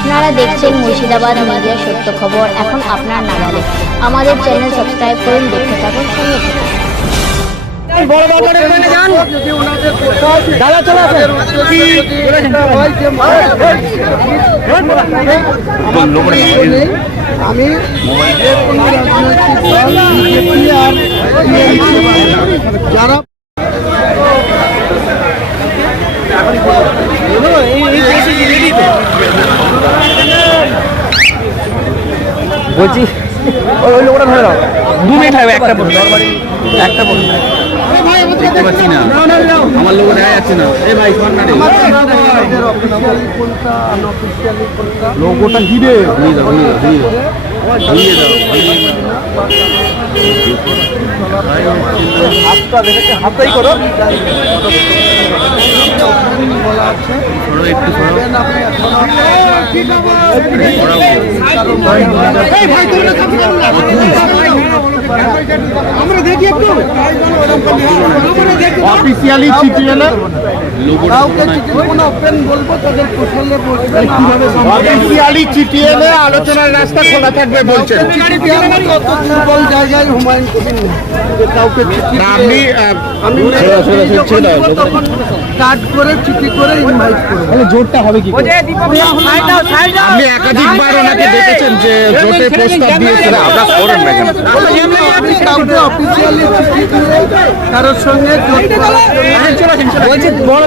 আপনারা দেখছেন মুর্শিদাবাদ মিডিয়া সত্য খবর এখন আপনার নাগালে। আমাদের চ্যানেল সাবস্ক্রাইব করুন, দেখতে থাকুন, সঙ্গে থাকুন। আমি যে কোনো রাজনৈতিক দল বিজেপি আর যারা বলছি ওই লোকটা ধরে নাও, 2 মিনিট হবে, একটা দেখতে পাচ্ছি না, আমার লোক দেখা যাচ্ছে না। এই ভাই লোকটা দিবে, দিয়ে দাও হাতটাই করো, বলা আছে একটু আমরা দেখি একটু অফিসিয়ালি চিঠি এলে কাউকে চিঠি কোনো ওপেন বলবো, তাদের পোষালে বলবেন। অফিসিয়ালি চিঠি এলে আলোচনার রাস্তা খোলা থাকবে বলছেন। কত দুর্বল জায়গায় হুমায়ুন কবির কাউকে চিঠি আমি কাট করে চিঠি করে ইনভাইট করবো। তাহলে জোরটা হবে কি? আপনি একাধিকবার ওনাকে দেখেছেন যে জোটে প্রস্তাব দিয়েছেন, আপনারা করেন না কেন? আমি কাউকে অফিসিয়ালি চিঠি দিয়ে কারোর সঙ্গে জোট করার জন্য বড়